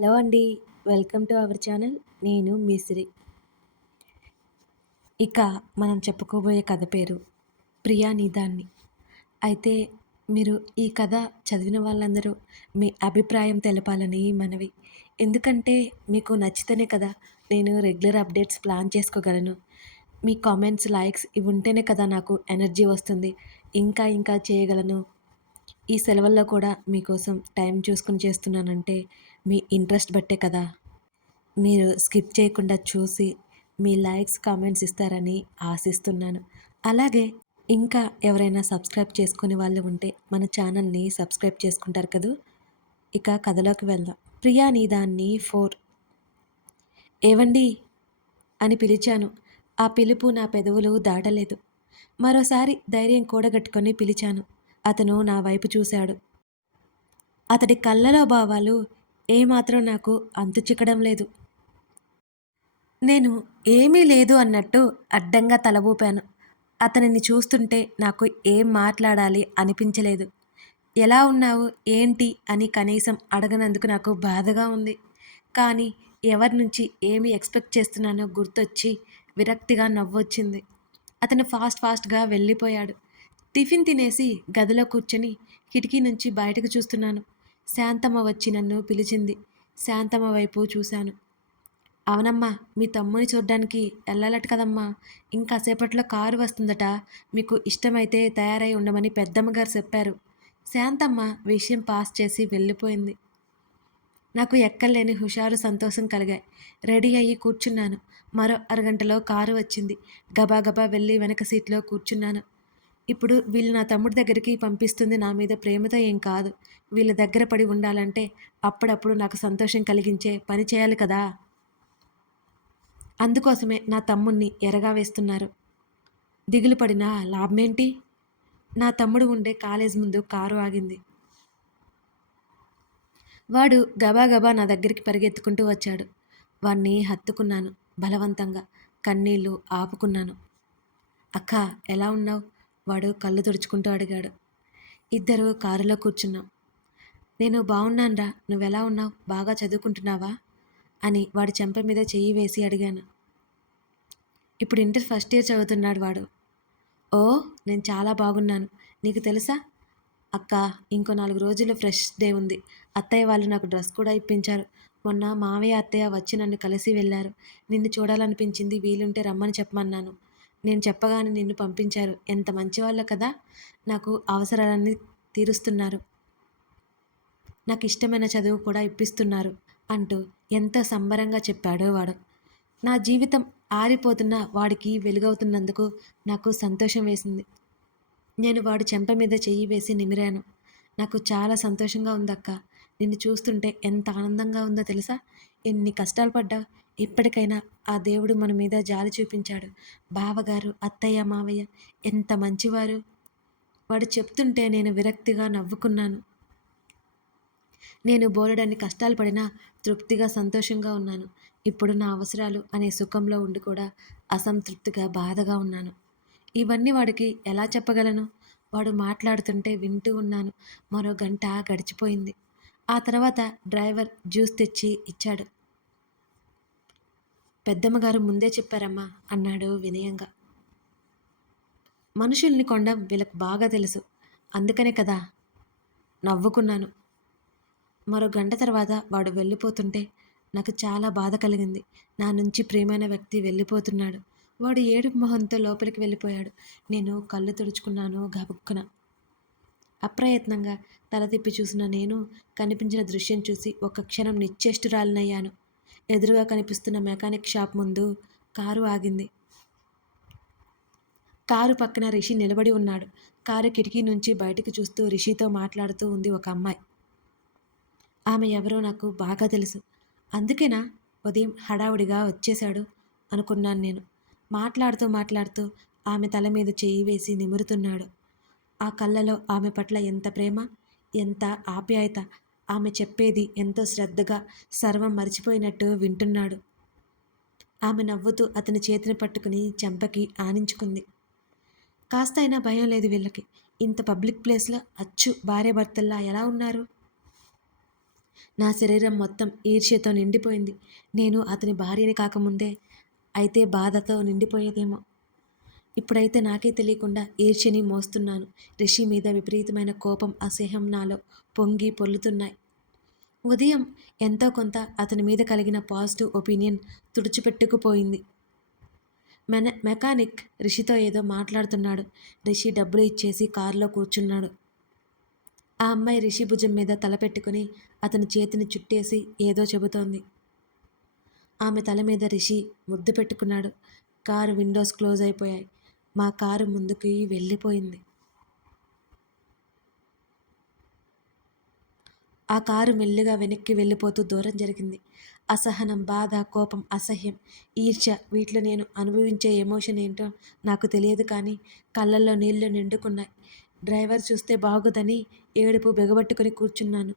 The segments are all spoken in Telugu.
హలో అండి వెల్కమ్ టు అవర్ ఛానల్. నేను మిశ్రి ఇక మనం చెప్పుకోబోయే కథ పేరు ప్రియా నిదాన్ని. అయితే మీరు ఈ కథ చదివిన వాళ్ళందరూ మీ అభిప్రాయం తెలపాలని మనవి. ఎందుకంటే మీకు నచ్చితేనే కదా నేను రెగ్యులర్ అప్డేట్స్ ప్లాన్ చేసుకోగలను. మీ కామెంట్స్ లైక్స్ ఇవి ఉంటేనే కదా నాకు ఎనర్జీ వస్తుంది. ఇంకా ఇంకా చేయగలను. ఈ సెలవుల్లో కూడా మీకోసం టైం చూసుకుని చేస్తున్నానంటే మీ ఇంట్రెస్ట్ బట్టే కదా. మీరు స్కిప్ చేయకుండా చూసి మీ లైక్స్ కామెంట్స్ ఇస్తారని ఆశిస్తున్నాను. అలాగే ఇంకా ఎవరైనా సబ్స్క్రైబ్ చేసుకునే వాళ్ళు ఉంటే మన ఛానల్ని సబ్స్క్రైబ్ చేసుకుంటారు కదూ. ఇక కథలోకి వెళ్దాం. ప్రియా నీదాన్ని ఫోర్. ఏవండి? అని పిలిచాను. ఆ పిలుపు నా పెదవులు దాటలేదు. మరోసారి ధైర్యం కూడగట్టుకొని పిలిచాను. అతను నా వైపు చూశాడు. అతడి కళ్ళలో భావాలు ఏమాత్రం నాకు అంతు చిక్కడం లేదు. నేను ఏమీ లేదు అన్నట్టు అడ్డంగా తల ఊపాను. అతనిని చూస్తుంటే నాకు ఏం మాట్లాడాలి అనిపించలేదు. ఎలా ఉన్నావు? ఏంటి? అని కనీసం అడగనందుకు నాకు బాధగా ఉంది. కానీ ఎవరి నుంచి ఏమి ఎక్స్పెక్ట్ చేస్తున్నానో గుర్తొచ్చి విరక్తిగా నవ్వొచ్చింది. అతను ఫాస్ట్ ఫాస్ట్గా వెళ్ళిపోయాడు. టిఫిన్ తినేసి గదిలో కూర్చొని కిటికీ నుంచి బయటకు చూస్తున్నాను. శాంతమ్మ వచ్చి నన్ను పిలిచింది. శాంతమ్మ వైపు చూశాను. అవునమ్మా మీ తమ్ముని చూడ్డానికి వెళ్ళాలట కదమ్మా. ఇంకాసేపట్లో కారు వస్తుందట. మీకు ఇష్టమైతే తయారై ఉండమని పెద్దమ్మగారు చెప్పారు. శాంతమ్మ విషయం పాస్ చేసి వెళ్ళిపోయింది. నాకు ఎక్కలేని హుషారు సంతోషం కలిగాయి. రెడీ అయ్యి కూర్చున్నాను. మరో అరగంటలో కారు వచ్చింది. గబాగబా వెళ్ళి వెనక సీట్లో కూర్చున్నాను. ఇప్పుడు వీళ్ళు నా తమ్ముడి దగ్గరికి పంపిస్తుంది నా మీద ప్రేమతో ఏం కాదు. వీళ్ళ దగ్గర పడి ఉండాలంటే అప్పుడప్పుడు నాకు సంతోషం కలిగించే పని చేయాలి కదా. అందుకోసమే నా తమ్ముణ్ణి ఎరగా వేస్తున్నారు. దిగులు పడిన లాభమేంటి? నా తమ్ముడు ఉండే కాలేజ్ ముందు కారు ఆగింది. వాడు గబాగబా నా దగ్గరికి పరిగెత్తుకుంటూ వచ్చాడు. వాణ్ణి హత్తుకున్నాను బలవంతంగా. కన్నీళ్ళు ఆపుకున్నాను. అక్క ఎలా ఉన్నావు? వాడు కళ్ళు తుడుచుకుంటూ అడిగాడు. ఇద్దరు కారులో కూర్చున్నాం. నేను బాగున్నానురా నువ్వెలా ఉన్నావు? బాగా చదువుకుంటున్నావా? అని వాడి చెంప మీద చెయ్యి వేసి అడిగాను. ఇప్పుడు ఇంటర్ ఫస్ట్ ఇయర్ చదువుతున్నాడు వాడు. ఓ నేను చాలా బాగున్నాను. నీకు తెలుసా? అక్క ఇంకో నాలుగు రోజులు ఫ్రెష్ డే ఉంది. అత్తయ్య వాళ్ళు నాకు డ్రెస్ కూడా ఇప్పించారు. మొన్న మావయ్య అత్తయ్య వచ్చి నన్ను కలిసి వెళ్ళారు. నిన్ను చూడాలనిపించింది వీలుంటే రమ్మని చెప్పమన్నాను. నేను చెప్పగానే నిన్ను పంపించారు. ఎంత మంచివాళ్ళు కదా! నాకు అవసరాలన్నీ తీరుస్తున్నారు. నాకు ఇష్టమైన చదువు కూడా ఇప్పిస్తున్నారు అంటూ ఎంతో సంబరంగా చెప్పాడో వాడు. నా జీవితం ఆరిపోతున్న వాడికి వెలుగవుతున్నందుకు నాకు సంతోషం వేసింది. నేను వాడు చెంప మీద చెయ్యి వేసి నిమిరాను. నాకు చాలా సంతోషంగా ఉందక్క. నిన్ను చూస్తుంటే ఎంత ఆనందంగా ఉందో తెలుసా? ఎన్ని కష్టాలు పడ్డా ఇప్పటికైనా ఆ దేవుడు మన మీద జాలి చూపించాడు. బావగారు అత్తయ్య మావయ్య ఎంత మంచివారు. వాడు చెప్తుంటే నేను విరక్తిగా నవ్వుకున్నాను. నేను బోలెడన్ని కష్టాలు పడినా తృప్తిగా సంతోషంగా ఉన్నాను. ఇప్పుడు నా అవసరాలు అనే సుఖంలో ఉండి కూడా అసంతృప్తిగా బాధగా ఉన్నాను. ఇవన్నీ వాడికి ఎలా చెప్పగలను? వాడు మాట్లాడుతుంటే వింటూ ఉన్నాను. మరో గంట గడిచిపోయింది. ఆ తర్వాత డ్రైవర్ జ్యూస్ తెచ్చి ఇచ్చాడు. పెద్దమ్మగారు ముందే చెప్పారమ్మా అన్నాడు వినయంగా. మనుషుల్ని కొండ వీళ్ళకు బాగా తెలుసు. అందుకనే కదా నవ్వుకున్నాను. మరో గంట తర్వాత వాడు వెళ్ళిపోతుంటే నాకు చాలా బాధ కలిగింది. నా నుంచి ప్రేమైన వ్యక్తి వెళ్ళిపోతున్నాడు. వాడు ఏడు మొహంతో లోపలికి వెళ్ళిపోయాడు. నేను కళ్ళు తుడుచుకున్నాను గబుక్కున. అప్రయత్నంగా తల తిప్పి చూసిన నేను కనిపించిన దృశ్యం చూసి ఒక క్షణం నిశ్చేష్టురాలినయ్యాను. ఎదురుగా కనిపిస్తున్న మెకానిక్ షాప్ ముందు కారు ఆగింది. కారు పక్కన రిషి నిలబడి ఉన్నాడు. కారు కిటికీ నుంచి బయటకు చూస్తూ రిషితో మాట్లాడుతూ ఉంది ఒక అమ్మాయి. ఆమె ఎవరో నాకు బాగా తెలుసు. అందుకేనా ఉదయం హడావుడిగా వచ్చేశాడు అనుకున్నాను నేను. మాట్లాడుతూ మాట్లాడుతూ ఆమె తల మీద చేయి వేసి నిమురుతున్నాడు. ఆ కళ్ళలో ఆమె పట్ల ఎంత ప్రేమ ఎంత ఆప్యాయత ఆమె చెప్పేది ఎంతో శ్రద్ధగా సర్వం మర్చిపోయినట్టు వింటున్నాడు. ఆమె నవ్వుతూ అతని చేతిని పట్టుకుని చెంపకి ఆనించుకుంది. కాస్త అయినా భయం లేదు వీళ్ళకి. ఇంత పబ్లిక్ ప్లేస్లో అచ్చు భార్య భర్తల్లా ఎలా ఉన్నారు? నా శరీరం మొత్తం ఈర్ష్యతో నిండిపోయింది. నేను అతని భార్యని కాకముందే అయితే బాధతో నిండిపోయేదేమో. ఇప్పుడైతే నాకే తెలియకుండా ఈర్ష్యని మోస్తున్నాను. రిషి మీద విపరీతమైన కోపం అసహ్యం నాలో పొంగి పొల్లుతున్నాయి. ఉదయం ఎంతో కొంత అతని మీద కలిగిన పాజిటివ్ ఒపీనియన్ తుడిచిపెట్టుకుపోయింది. మెన మెకానిక్ రిషితో ఏదో మాట్లాడుతున్నాడు. రిషి డబ్బులు ఇచ్చేసి కారులో కూర్చున్నాడు. ఆ అమ్మాయి రిషి భుజం మీద తలపెట్టుకుని అతని చేతిని చుట్టేసి ఏదో చెబుతోంది. ఆమె తల మీద రిషి ముద్దు పెట్టుకున్నాడు. కారు విండోస్ క్లోజ్ అయిపోయాయి. మా కారు ముందుకి వెళ్ళిపోయింది. ఆ కారు మెల్లిగా వెనక్కి వెళ్ళిపోతూ దూరం జరిగింది. అసహనం బాధ కోపం అసహ్యం ఈర్ష్య వీటిలో నేను అనుభవించే ఎమోషన్ ఏంటో నాకు తెలియదు కానీ కళ్ళల్లో నీళ్ళు నిండుకున్నాయి. డ్రైవర్ చూస్తే బాగుదని ఏడుపు బెగబట్టుకుని కూర్చున్నాను.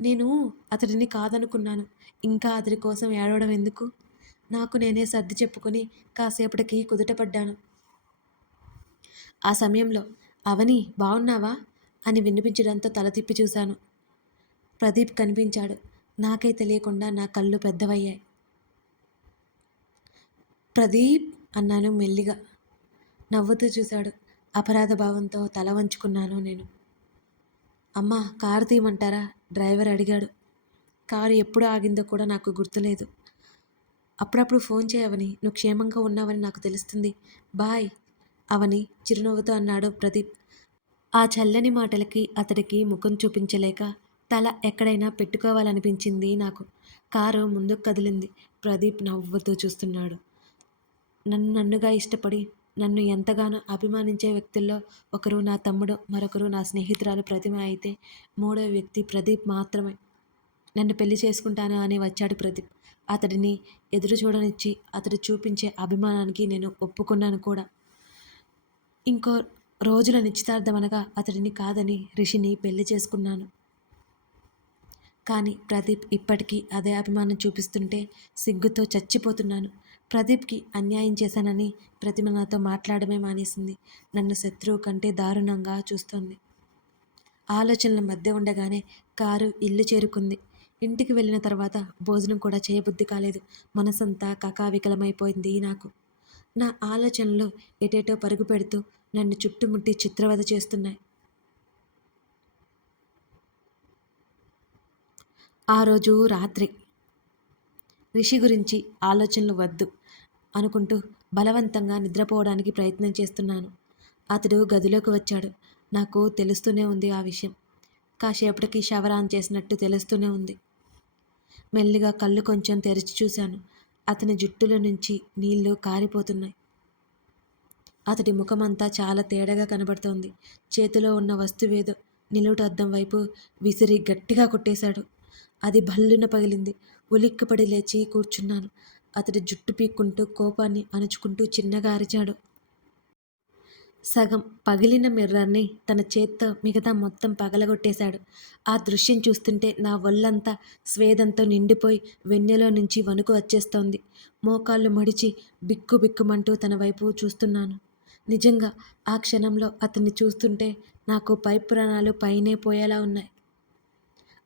నేను అతడిని కాదనుకున్నాను. ఇంకా అతడి కోసం ఏడవడం ఎందుకు? నాకు నేనే సర్ది చెప్పుకొని కాసేపటికి కుదుటపడ్డాను. ఆ సమయంలో అవని బాగున్నావా అని వినిపించడంతో తల తిప్పి చూశాను. ప్రదీప్ కనిపించాడు. నాకే తెలియకుండా నా కళ్ళు పెద్దవయ్యాయి. ప్రదీప్ అన్నాను మెల్లిగా. నవ్వుతూ చూశాడు. అపరాధ భావంతో తల వంచుకున్నాను నేను. అమ్మా కారు తీయమంటారా? డ్రైవర్ అడిగాడు. కారు ఎప్పుడు ఆగిందో కూడా నాకు గుర్తులేదు. అప్పుడప్పుడు ఫోన్ చేయవని నువ్వు క్షేమంగా ఉన్నావని నాకు తెలుస్తుంది. బాయ్ అవని చిరునవ్వుతో అన్నాడు ప్రదీప్. ఆ చల్లని మాటలకి అతడికి ముఖం చూపించలేక తల ఎక్కడైనా పెట్టుకోవాలనిపించింది నాకు. కారు ముందుకు కదిలింది. ప్రదీప్ నవ్వుతూ చూస్తున్నాడు. నన్ను నన్నుగా ఇష్టపడి నన్ను ఎంతగానో అభిమానించే వ్యక్తుల్లో ఒకరు నా తమ్ముడు మరొకరు నా స్నేహితురాలు ప్రతిమ అయితే మూడో వ్యక్తి ప్రదీప్ మాత్రమే. నన్ను పెళ్ళి చేసుకుంటాను అని వచ్చాడు ప్రదీప్. అతడిని ఎదురు చూడనిచ్చి అతడు చూపించే అభిమానానికి నేను ఒప్పుకున్నాను కూడా. ఇంకో రోజుల నిశ్చితార్థం అనగా అతడిని కాదని రిషిని పెళ్ళి చేసుకున్నాను. కానీ ప్రదీప్ ఇప్పటికీ అదే అభిమానం చూపిస్తుంటే సిగ్గుతో చచ్చిపోతున్నాను. ప్రదీప్కి అన్యాయం చేశానని ప్రతిమ నాతో మాట్లాడమే మానేసింది. నన్ను శత్రువు కంటే దారుణంగా చూస్తోంది. ఆలోచనల మధ్య ఉండగానే కారు ఇల్లు చేరుకుంది. ఇంటికి వెళ్ళిన తర్వాత భోజనం కూడా చేయబుద్ధి కాలేదు. మనసంతా కకావికలమైపోయింది నాకు. నా ఆలోచనలు ఎటేటో పరుగు పెడుతూ నన్ను చుట్టుముట్టి చిత్రవద చేస్తున్నాయి. ఆ రోజు రాత్రి. రిషి గురించి ఆలోచనలు వద్దు అనుకుంటూ బలవంతంగా నిద్రపోవడానికి ప్రయత్నం చేస్తున్నాను. అతడు గదిలోకి వచ్చాడు. నాకు తెలుస్తూనే ఉంది ఆ విషయం. కాసేపటికి షవర్ ఆన్ చేసినట్టు తెలుస్తూనే ఉంది. మెల్లిగా కళ్ళు కొంచెం తెరిచి చూశాను. అతని జుట్టులో నుంచి నీళ్ళు కారిపోతున్నాయి. అతడి ముఖమంతా చాలా తేడాగా కనబడుతోంది. చేతిలో ఉన్న వస్తువేదో నిలువుట అద్దం వైపు విసిరి గట్టిగా కొట్టేశాడు. అది భల్లున పగిలింది. ఉలిక్కిపడి లేచి కూర్చున్నాను. అతడి జుట్టు పీక్కుంటూ కోపాన్ని అణుచుకుంటూ చిన్నగా అరిచాడు. సగం పగిలిన మిర్రర్ని తన చేత్తో మిగతా మొత్తం పగలగొట్టేశాడు. ఆ దృశ్యం చూస్తుంటే నా ఒళ్ళంతా స్వేదంతో నిండిపోయి వెన్నెలో నుంచి వణుకు వచ్చేస్తోంది. మోకాళ్ళు మడిచి బిక్కు బిక్కుమంటూ తన వైపు చూస్తున్నాను. నిజంగా ఆ క్షణంలో అతన్ని చూస్తుంటే నాకు పై ప్రాణాలు పైనే పోయేలా ఉన్నాయి.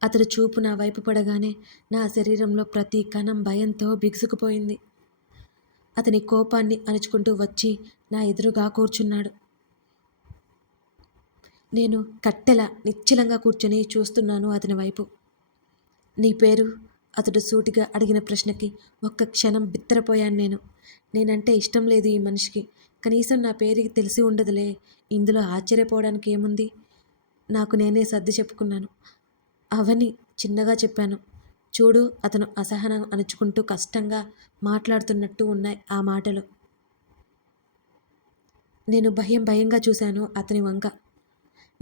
అతడు చూపు నా వైపు పడగానే నా శరీరంలో ప్రతి కణం భయంతో బిగుసుకుపోయింది. అతని కోపాన్ని అణుచుకుంటూ వచ్చి నా ఎదురుగా కూర్చున్నాడు. నేను కట్టెల నిశ్చలంగా కూర్చొని చూస్తున్నాను అతని వైపు. నీ పేరు? అతడు సూటిగా అడిగిన ప్రశ్నకి ఒక్క క్షణం బిత్తరపోయాను నేను. నేనంటే ఇష్టం లేదు ఈ మనిషికి. కనీసం నా పేరుకి తెలిసి ఉండదులే. ఇందులో ఆశ్చర్యపోవడానికి ఏముంది? నాకు నేనే సర్ది చెప్పుకున్నాను. అవని చిన్నగా చెప్పాను. చూడు అతను అసహనం అణుచుకుంటూ కష్టంగా మాట్లాడుతున్నట్టు ఉన్నాయి ఆ మాటలు. నేను భయం భయంగా చూశాను అతని వంక.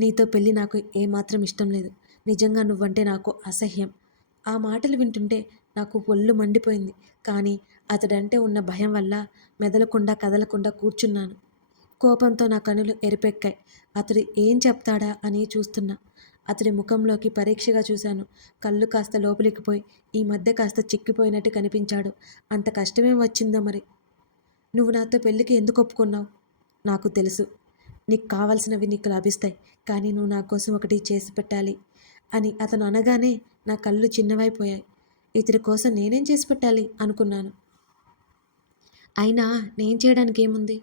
నీతో పెళ్ళి నాకు ఏమాత్రం ఇష్టం లేదు. నిజంగా నువ్వంటే నాకు అసహ్యం. ఆ మాటలు వింటుంటే నాకు ఒళ్ళు మండిపోయింది. కానీ అతడంటే ఉన్న భయం వల్ల మెదలకుండా కదలకుండా కూర్చున్నాను. కోపంతో నా కనులు ఎరిపెక్కాయి. అతడు ఏం చెప్తాడా అని చూస్తున్నా. అతడి ముఖంలోకి పరీక్షగా చూశాను. కళ్ళు కాస్త లోపలికి పోయి ఈ మధ్య కాస్త చిక్కిపోయినట్టు కనిపించాడు. అంత కష్టమేం వచ్చిందో మరి? నువ్వు నాతో పెళ్ళికి ఎందుకు ఒప్పుకున్నావు? నాకు తెలుసు. నీకు కావాల్సినవి నీకు లభిస్తాయి. కానీ నువ్వు నా కోసం ఒకటి చేసి పెట్టాలి అని అతను అనగానే నా కళ్ళు చిన్నవైపోయాయి. ఇతడి కోసం నేనేం చేసి పెట్టాలి అనుకున్నాను. అయినా నేను చేయడానికి ఏముంది?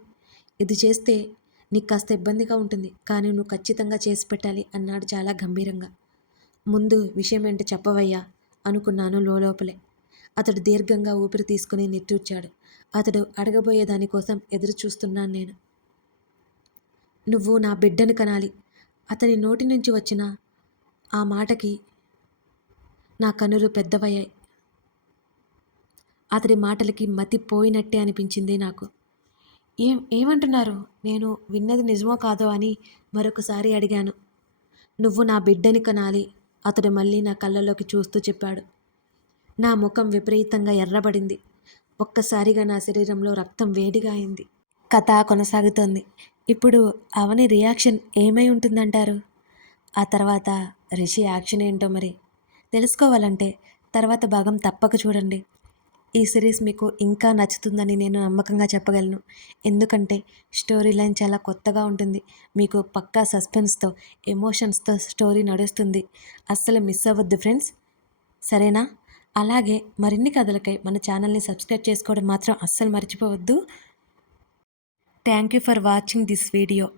ఇది చేస్తే నీకు కాస్త ఇబ్బందిగా ఉంటుంది కానీ నువ్వు ఖచ్చితంగా చేసి పెట్టాలి అన్నాడు చాలా గంభీరంగా. ముందు విషయం ఏంటో చెప్పవయ్యా అనుకున్నాను లోపలే అతడు దీర్ఘంగా ఊపిరి తీసుకుని నిట్టూర్చాడు. అతడు అడగబోయే దానికోసం ఎదురు చూస్తున్నాను నేను. నువ్వు నా బిడ్డను కనాలి. అతని నోటి నుంచి వచ్చిన ఆ మాటకి నా కనులు పెద్దవయ్యాయి. అతడి మాటలకి మతి పోయినట్టే అనిపించింది నాకు. ఏం ఏమంటున్నారు? నేను విన్నది నిజమో కాదో అని మరొకసారి అడిగాను. నువ్వు నా బిడ్డని కనాలి. అతడు మళ్ళీ నా కళ్ళలోకి చూస్తూ చెప్పాడు. నా ముఖం విపరీతంగా ఎర్రబడింది. ఒక్కసారిగా నా శరీరంలో రక్తం వేడిగా అయింది. కథ కొనసాగుతోంది. ఇప్పుడు అవని రియాక్షన్ ఏమై ఉంటుందంటారు? ఆ తర్వాత రిషి యాక్షన్ ఏంటో మరి? తెలుసుకోవాలంటే తర్వాత భాగం తప్పక చూడండి. ఈ సిరీస్ మీకు ఇంకా నచ్చుతుందని నేను నమ్మకంగా చెప్పగలను. ఎందుకంటే స్టోరీ లైన్ చాలా కొత్తగా ఉంటుంది. మీకు పక్కా సస్పెన్స్తో ఎమోషన్స్తో స్టోరీ నడుస్తుంది. అస్సలు మిస్ అవ్వద్దు ఫ్రెండ్స్. సరేనా? అలాగే మరిన్ని కథలకై మన ఛానల్ని సబ్స్క్రైబ్ చేసుకోవడం మాత్రం అస్సలు మర్చిపోవద్దు. Thank you for watching this video.